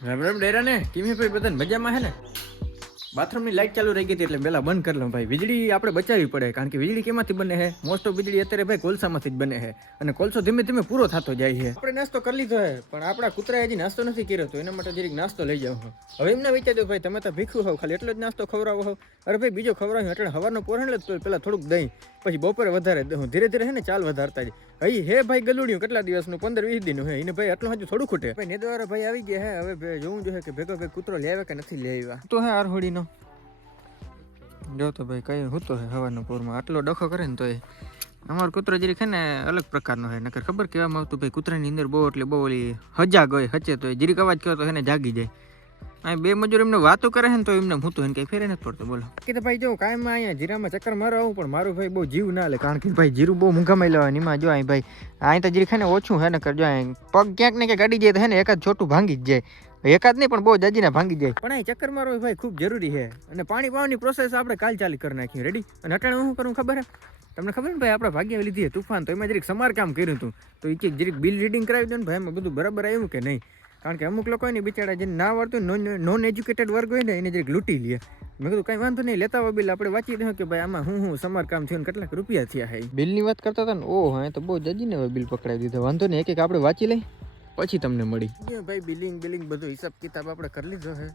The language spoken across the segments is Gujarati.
રામ રામ ડેરા ને કિમી ભાઈ બધા મજામાં હે ને? બાથરૂમની લાઇટ ચાલુ રહી ગઈ હતી એટલે પેલા બંધ કરી લઉં ભાઈ. વીજળી આપણે બચાવવી પડે કારણ કે વીજળી કેમાંથી બને છે મોસ્ટ ઓફ વીજળી અત્યારે ભાઈ કોલસામાંથી જ બને છે અને કોલસો ધીમે ધીમે પૂરો થતો જાય છે આપણે નાસ્તો કરી લીધો છે પણ આપણા કૂતરાએ હજી નાસ્તો નથી કર્યો તો એના માટે જરીક નાસ્તો લઈ જાઉં હવે એમને વિચાર્યું ભાઈ તમે તો ભીખું હોવ ખાલી એટલો જ નાસ્તો ખવડાવો હોવ અરે ભાઈ બીજો ખવડાવ્યો એટલે હવારનો પોરણ એટલે તો પેલા થોડુંક દહીં પછી બપોરે વધારે દઉં ધીરે ધીરે હે ને ચાલ વધારતા જ હઈ હે ભાઈ ગલુડિયું કેટલા દિવસનું? પંદર વીસ દિનનું હે. એને ભાઈ આટલું હજુ થોડું ખૂટે. ભાઈ નેદવારા ભાઈ આવી ગયા હે. હવે જોવું જોઈએ કે ભેગો ભાઈ કૂતરો લે કે નથી લે આવ્યા. તો હે આરહોડીનો. જો તો ભાઈ કઈ હું તો હે હવાના પૂરમાં. આટલો ડખો કરે ને તો એ અમારો કૂતરો જરી છે ને અલગ પ્રકારનો હોય નકર ખબર કહેવામાં આવતું ભાઈ કૂતરાની અંદર બહુ એટલે બહુ ઓલી હજાગ હોય, હચે તો એ જરીક અવાજ કહો તો એને જાગી જાય. અહીં બે મજૂર એમને વાતો કરે છે ને તો એમને હું તો એને કઈ ફેરે નથી પડતો, બોલો. કે તો ભાઈ જો કાયમ અહીંયા જીરામાં ચક્કર મારો આવું, પણ મારું ભાઈ બહુ જીવ ના લે. કારણ કે ભાઈ જીરું બહુ મૂંઘામાં લેવા એમાં જો અહીં ભાઈ, અહીં તો જીરી ખાને ઓછું હે ને જો અહીં પગ ક્યાંક ને ક્યાંક અડી જાય તો હે ને એકાદ છોટું ભાંગી જ જાય. એકાદ નહીં પણ બહુ જાજીને ભાંગી જાય. પણ અહીં ચક્કર મારો ભાઈ ખૂબ જરૂરી છે. અને પાણી પાવાની પ્રોસેસ આપણે કાલ ચાલી કરી નાખીએ. રેડી અને અટાણે હું કરું ખબર હે? તમને ખબર ને ભાઈ આપણે ભાગ્ય લીધી છે તુફાન તો એમાં જરીક સમારકામ કર્યું હતું. તો એ જરીક બિલ રીડિંગ કરાવી દો ને ભાઈ એમાં બધું બરાબર આવ્યું કે નહીં? કારણ કે અમુક લોકો હોય ને બિચારા જે ના આવડતું નોન નોન એજ્યુકેટેડ વર્ગ હોય ને એને જરીક લૂંટી લે. મેં કીધું કંઈ વાંધો નહીં લેતા હોય બિલ આપણે વાંચી દઉં કે ભાઈ આમાં હું હું સમારકામ થયું ને કેટલાક રૂપિયા થયા હે બિલની વાત કરતા હતા ને? ઓ હા તો બહુ જજીને બિલ પકડાવી દીધા. વાંધો નહીં એક એક આપણે વાંચી લઈ પછી તમને મળી. ભાઈ બિલિંગ બિલિંગ બધું હિસાબ કિતાબ આપણે કરી લીધો હે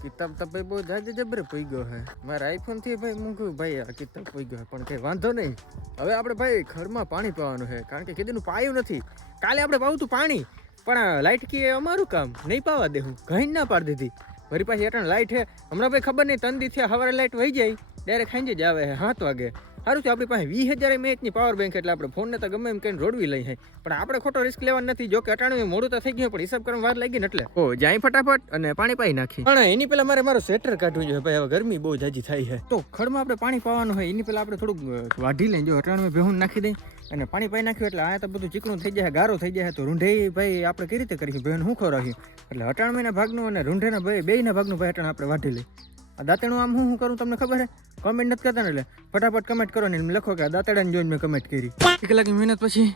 કિતાબ તો ભાઈ બહુ જાજે જબરે પઈ ગયો હે મારા આઈફોનથી ભાઈ મૂક્યું ભાઈ આ કિતાબ પઈ ગયો પણ કઈ વાંધો નહીં. હવે આપણે ભાઈ ઘરમાં પાણી પાવાનું છે, કારણ કે કીધું પાયું નથી. કાલે આપણે પાવું પાણી, પણ લાઇટ કી એ અમારું કામ, નહીં પાવા દે હું ઘણી ના પાડી દીધી. મારી પાછી અટણ લાઇટ હે હમણાં ભાઈ ખબર નહીં તંદી થયા સવારે લાઇટ વહી જાય ડાયરેક્ટ ખાઈ જ આવે છે, સાત વાગે. સારું છે આપણી પાસે વીસ હજાર એમએચની પાવર બેંક એટલે આપણે ફોનને તો ગમે એમ કહીને રોડવી લઈ જાય પણ આપણે ખોટો રિસ્ક લેવાનો નથી. જો કે અટાણું મોડું તો થઈ ગયું પણ હિસાબ કરવા વાર લાગી ને એટલે. ઓ જાય ફટાફટ અને પાણી પાઈ નાખી. પણ એની પેલા મારે મારો સ્વેટર કાઢવું જોઈએ ભાઈ. હવે ગરમી બહુ જાજી થાય છે. તો ખડમાં આપણે પાણી પાવાનું હોય એની પેલા આપણે થોડુંક વાઢી લઈને જો અટાણું ભેહું નાખી દઈ અને પાણી પાઈ નાખ્યું એટલે આ તો બધું ચીકણું થઈ જાય ગારો થઈ જાય. તો રૂંઢે ભાઈ આપણે કઈ રીતે કરીશું? બેન શું ખવડાવ્યું એટલે અટાણમીના ભાગનું અને રૂંઢેના ભાઈ બેયના ભાગનું ભાઈ અટાણ આપણે વાઢી લઈ આ દાંતેણું આમ હું કરું તમને ખબર છે? કમેન્ટ નથી કરતા ને એટલે ફટાફટ કમેન્ટ કરો ને લખો કે આ દાંતેડાને જોઈને મેં કમેન્ટ કરી. એક કલાકની મહેનત પછી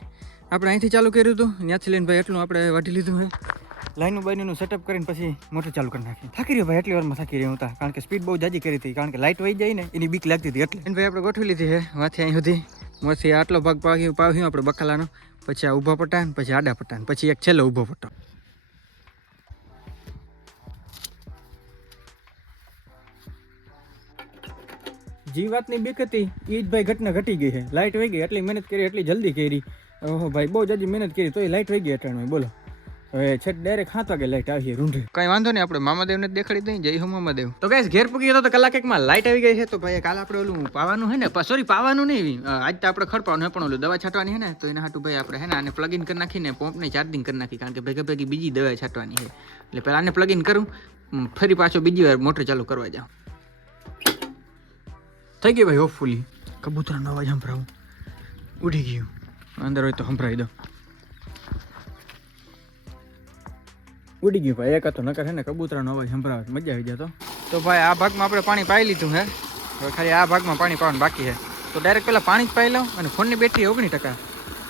આપણે અહીંથી ચાલુ કર્યું હતું. ત્યાંથી લઈને ભાઈ એટલું આપણે વાટી લીધું હે. લાઈનું બાઈનું સેટઅપ કરીને પછી મોટર ચાલુ કરી નાખી. થાકી રહ્યો ભાઈ, એટલી વારમાં થાકી રહ્યો હતા કારણ કે સ્પીડ બહુ જાજી કરી હતી. કારણ કે લાઇટ વહી જાય ને, એની બીક લાગતી હતી એટલે. ભાઈ, આપણે ગોઠવી લીધી છે વાથી અહીં સુધી. મોથી આટલો ભાગ પાવ્યું પાવ્યું આપણે બકાલાનો પછી આ ઊભા પટ્ટા પછી આડા પટ્ટા પછી એક છેલ્લો ઊભો પટ્ટો. જે વાતની બીક હતી એ જ ભાઈ ઘટના ઘટી ગઈ છે. લાઇટ વહી ગઈ એટલી મહેનત કરી એટલી જલ્દી કરી. ઓહો ભાઈ બહુ જાજી મહેનત કરી તોય લાઇટ વહી ગઈ અટાણું બોલો. હવે છે ડાયરેક્ટ સાત વાગે લાઇટ આવી રૂંઢે. કઈ વાંધો નહીં આપણે મામાદેવને જ દેખાડી દઈએ જય હો મામાદેવ. તો ગાઈસ ઘેર પૂકી તો કલાક એકમાં લાઇટ આવી ગઈ છે તો ભાઈ કાલ આપણે ઓલું પાવાનું હે ને સોરી પાવાનું નહીં આજ તો આપણે ખડપાવાનું હે પણ ઓલું દવા છાંટવાની હે ને તો એના હાટું ભાઈ આપણે હે ને આને પ્લગ ઇન કરી નાખીને પંપને ચાર્જિંગ કરી નાખી કારણ કે ભેગા ભેગી બીજી દવા છાંટવાની છે. એટલે પહેલાં આને પ્લગ ઇન કરું ફરી પાછો બીજી વાર મોટર ચાલુ કરવા જાઉં. થઈ ગયું ભાઈ હોપફુલી કબૂતરાનો અવાજ સંભળાવું. ઉડી ગયું. અંદર હોય તો સંભળાવી દો. ઉડી ગયું ભાઈ એક તો નકર હે ને કબૂતરાનો અવાજ સંભળાવે મજા આવી જતો તો. ભાઈ આ ભાગમાં આપણે પાણી પાઈ લીધું હે. હવે ખાલી આ ભાગમાં પાણી પાવાનું બાકી છે તો ડાયરેક્ટ પહેલાં પાણી જ પાઈ લઉં અને ફોનની બેટરી ઓગણી ટકા.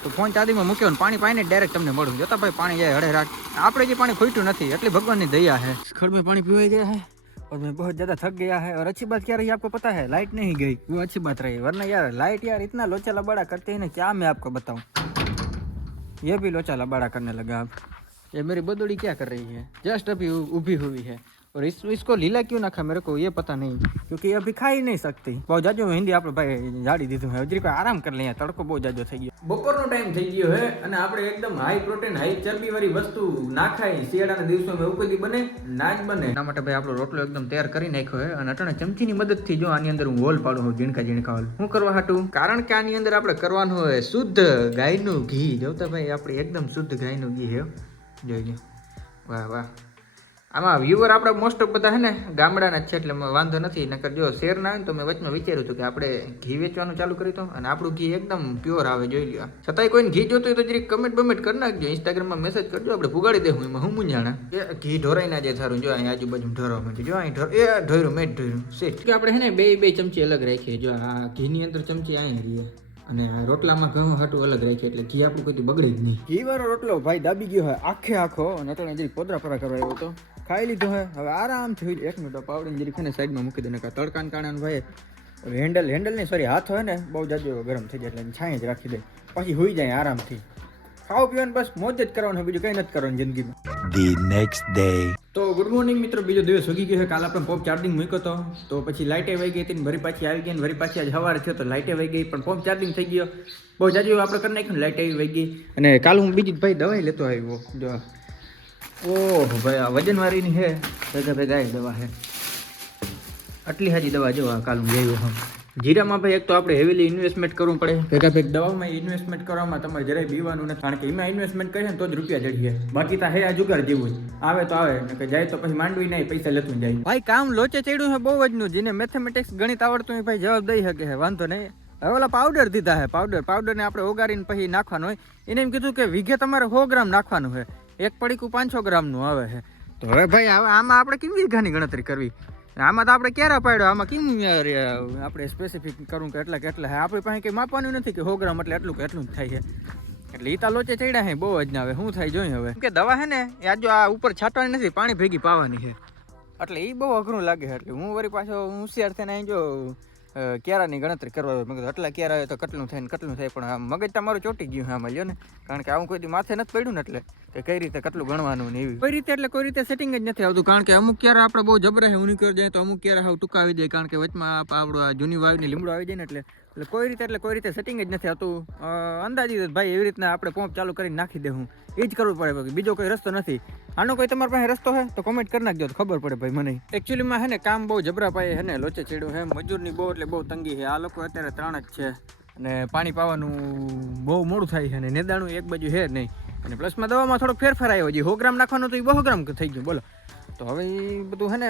તો ફોન ચાદીમાં મૂક્યો પાણી પાઈને ડાયરેક્ટ તમને મળું. જોતા ભાઈ પાણી જાય હળે રાખ આપણે જે પાણી ખોટ્યું નથી એટલી ભગવાનની દયા છે ખડમે પાણી પીવાઈ ગયા હે? और मैं बहुत ज़्यादा थक गया है और अच्छी बात क्या रही आपको पता है? लाइट नहीं गई। वो अच्छी बात रही, वरना यार लाइट यार इतना लोचा लबाड़ा करते हैं ना, क्या मैं आपको बताऊँ? ये भी लोचा लबाड़ा करने लगा। अब ये मेरी बदोड़ी क्या कर रही है? जस्ट अभी उभी हुई है। और इस इसको लीला क्यों ना खा मेरे को ये पता नहीं क्योंकि ये अभी खा ही नहीं सकती બહુ જાજો હિન્દી આપણે ભાઈ જાડી દીધું હે હજી કોઈ આરામ કરી લઈએ તડકો બહુ જાજો થઈ ગયો બપોરનો ટાઈમ થઈ ગયો હે અને આપણે એકદમ હાઈ પ્રોટીન હાઈ ચરબી વાળી વસ્તુ ના ખાઈ શિયાળાના દિવસોમાં એવું કદી બને ના જ બને એના માટે ભાઈ આપણો રોટલો એકદમ તૈયાર કરી નાખ્યો હે અને અટાણે ચમચીની મદદથી જો આની અંદર હું હોલ પાડું છું ઝીણકા ઝીણકા હોલ શું કરવા હાટું કારણ કે આની અંદર આપણે કરવાનું હોય શુદ્ધ ગાયનું ઘી જોતા ભાઈ આપણે એકદમ શુદ્ધ ગાયનું ઘી હે જોઈ લો વાહ વાહ આમાં વ્યૂવર આપણા મોસ્ટ ઓફ બધા છે ને ગામડાના જ છે એટલે વાંધો નથી. નકર જો શેરના હોય ને તો મેં વચમાં વિચાર્યું હતું કે આપણે ઘી વેચવાનું ચાલુ કર્યું હતું અને આપણું ઘી એકદમ પ્યોર આવે જોઈ લ્યો. છતાંય કોઈને ઘી જોતું હોય તો જરીક કમેન્ટ બમેન્ટ કરી નાખજો. ઇન્સ્ટાગ્રામમાં મેસેજ કરજો. આપણે ભૂગાડી દેવું એમાં. હું મૂંઝાણા? એ ઘી ઢોરાઈ ના જાય સારું. જો અહીં આજુબાજુ ઢોરવા માંડ્યું જો અહીં ઢોર. એ ઢોર્યું મેં ઢોર્યું. સેટ કે આપણે હે ને બે બે ચમચી અલગ રાખીએ. જો આ ઘીની અંદર ચમચી અહીં રહીએ અને રોટલામાં ઘઉં હાટું અલગ રાખીએ એટલે ઘી આપણું કોઈ બગડે જ નહીં. ઘી વાળો રોટલો ભાઈ દાબી ગયો હોય આખે આખો. અને તો જરી પોદરા પરા કરવા આવ્યો હતો. ખાઈ લીધું હે. હવે આરામથી હોય. એક મિનિટ પાવડીને જરી ખાને સાઈડમાં મૂકી દે. ને તડકાન કાણાને ભાઈ હેન્ડલ હેન્ડલ નહીં સોરી હાથ હોય ને બહુ જાજો ગરમ થઈ જાય એટલે છાંય જ રાખી દે. પછી હોઈ જાય આરામથી. ખાવા પીવાનું બસ મોજ જ કરવાનું બીજું કંઈ નથી કરવાનું જિંદગીમાં. ધી નેક્સ્ટ ડે તો ગુડ મોર્નિંગ મિત્રો બીજો દિવસ ઉગી ગયો છે. કાલ આપણે પોપ ચાર્જિંગ મૂક્યો હતો તો પછી લાઇટે વહી ગઈ હતી ને વરી પાછી આવી ગઈ ને ભરી પાછી આજ સવારે થયો તો લાઇટે વહી ગઈ પણ પોપ ચાર્જિંગ થઈ ગયો. બહુ જાજુ આપણે કરી નાખ્યું લાઇટ આવી વહી ગઈ. અને કાલ હું બીજી ભાઈ દવાઈ લેતો આવ્યો. જો ઓહો ભાઈ આ વજનવાળીની છે ભેગા ભેગા એ દવા હે. આટલી હાજી દવા જો આ કાલ હું હા. જીરામાં ભાઈ એક તો આપણે હેવીલી ઇન્વેસ્ટમેન્ટ કરવું પડે. ભેગા ભેગ દવામાં ઇન્વેસ્ટમેન્ટ કરવામાં તમારે જરાય બીવાનું નથી કારણ કે એમાં ઇન્વેસ્ટમેન્ટ કરીએ ને તો જ રૂપિયા જડીએ બાકી તો હે આ જુગાર જેવું. આવે તો આવે ને કે જાય તો પછી માંડવી નહીં પૈસા લેતું જાય. ભાઈ કામ લોચે ચડ્યું છે બહુ જ નું જેને મેથેમેટિક્સ ગણિત આવડતું હોય ભાઈ જવાબ દઈ શકે છે વાંધો નહીં. હવે ઓલા પાવડર દીધા છે પાવડર પાવડરને આપણે ઓગાળીને પછી નાખવાનો હોય. એને એમ કીધું કે વીઘે તમારે સો ગ્રામ નાખવાનું છે એક પડીકું પાંચસો ગ્રામનું આવે છે. તો હવે ભાઈ, હવે આમાં આપણે કેવી વીઘાની ગણતરી કરવી? આમાં તો આપણે ક્યારે પાડ્યો? આમાં કેમ આપણે સ્પેસિફિક કરવું કે એટલા કે એટલા હે આપણી પાસે કંઈ માપવાનું નથી કે સો ગ્રામ એટલે એટલું કે એટલું જ થાય છે. એટલે ઈતા લોચે ચડ્યા છે, બહુ જ ના આવે શું થાય જોઈએ હવે? કે દવા છે ને, એ જો આ ઉપર છાંટવાની નથી, પાણી ભેગી પાવાની છે. એટલે એ બહુ અઘરું લાગે છે, એટલે હું વળી પાછો હોશિયાર થઈને અહીં જો ક્યારાની ગણતરી કરવા મેં કીધું, આટલા ક્યારા હોય તો કેટલું થાય ને કેટલું થાય? પણ મગજ તમારું ચોટી ગયું આમાં, લ્યો ને. કારણ કે આવું કોઈ માથે નથી પડ્યું ને એટલે કે કઈ રીતે કેટલું ગણવાનું એવી. કોઈ રીતે એટલે કોઈ રીતે સેટિંગ જ નથી આવતું. કારણ કે અમુક ક્યારે આપણે બહુ જબરા છે ઉની કરી જાય તો અમુક ક્યારે હાવ ટૂંકા આવી જાય. કારણ કે વચમાં આપણો આ જૂની વાવની લીમડો આવી જાય ને એટલે એટલે કોઈ રીતે, એટલે કોઈ રીતે સેટિંગ જ નથી હતું અંદાજી ભાઈ એવી રીતના આપણે પંપ ચાલુ કરીને નાખી દેવું એ જ કરવું પડે બાકી. બીજો કોઈ રસ્તો નથી. આનો કોઈ તમારી પાસે રસ્તો હોય તો કોમેન્ટ કરી નાખજો ખબર પડે ભાઈ મને. એકચ્યુઅલીમાં હે ને કામ બહુ જબરા પાયે હે ને લોચે ચીડ્યું હે. મજૂરની બહુ એટલે બહુ તંગી છે આ લોકો અત્યારે ત્રણ જ છે. અને પાણી પાવાનું બહુ મોડું થાય છે અને નેદાણું એક બાજુ છે નહીં. અને પ્લસમાં દવામાં થોડોક ફેરફાર આવ્યો હજી. સો ગ્રામ નાખવાનું તો એ બહુ ગ્રામ થઈ ગયું. બોલો. તો હવે એ બધું હે ને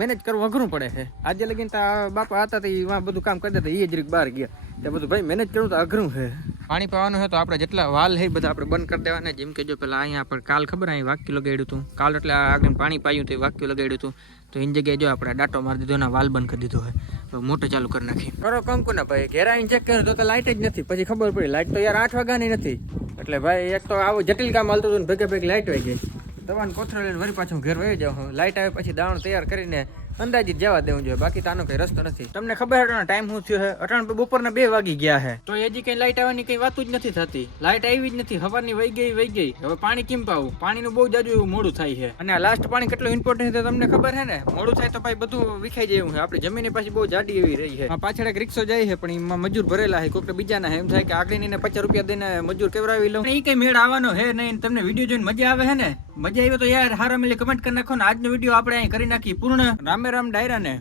મેનેજ કરવું અઘરું પડે છે. આજે લગીને તો બાપા હતા તો એ બધું કામ કરી દેતા એ જ રીત બહાર ગયા. તે બધું ભાઈ મેનેજ કરવું તો અઘરું છે. પાણી પાવાનું છે તો આપણે જેટલા વાલ છે બધા આપણે બંધ કરી દેવાના. જેમ કે જો પેલા અહીંયા આપણે કાલ ખબર અહીં વાક્યું લગાડ્યું હતું. કાલ એટલે આગળ પાણી પાયું તો એ વાક્યું લગાડ્યું હતું. તો એની જગ્યાએ જો આપણે ડાટો મારી દીધો ને વાલ બંધ કરી દીધો હોય તો મોટો ચાલુ કરી નાખી કરો કંકુ ના ભાઈ ઘેરા ચેક કર્યું તો લાઇટ જ નથી. પછી ખબર પડી લાઇટ તો યાર આઠ વાગ્યાની નથી. એટલે ભાઈ એક તો આવું જટિલ કામ હાલતું હતું ને ભેગે ભેગ લાઇટ વહી ગઈ. દવાનું કોથળો લઈને પાછું ઘેર વહી જાઉં. લાઇટ આવે પછી દાણ તૈયાર કરીને અંદાજિત જવા દેવું જોઈએ. બાકી તાનો કઈ રસ્તો નથી. તમને ખબર છે, ટાઈમ શું થયો છે? અટાણ પર બપોરના બે વાગી ગયા છે. તો હજી કઈ લાઇટ આવવાની કઈ વાત જ નથી થતી. લાઇટ આવી જ નથી. હવાની વહી ગઈ વહી ગઈ. હવે પાણી કેમ પાવું? પાણીનું બહુ જાજુ એવું મોડું થાય છે. અને આ લાસ્ટ પાણી કેટલું ઇમ્પોર્ટન્ટ છે તમને ખબર છે ને? મોડું થાય તો ભાઈ બધું વિખાઈ જાય છે. આપણી જમીન પાછી બહુ જાડી એવી રહી છે. પાછળ એક રિક્ષો જાય છે, પણ એમાં મજૂર ભરેલા છે. કોઈક બીજાના એમ થાય કે આગળ પચાસ રૂપિયા દઈને મજૂર કેવડાવી લઉં. એ કઈ મેળ આવવાનો હે નહીં. તમને વીડિયો જોઈને મજા આવે છે ને? મજા આવી તો યાર, હારા મિલી કમેન્ટ કરી નાખો ને. આજનો વીડિયો આપણે અહીં કરી નાખી પૂર્ણ. રામે રામ ડાયરા ને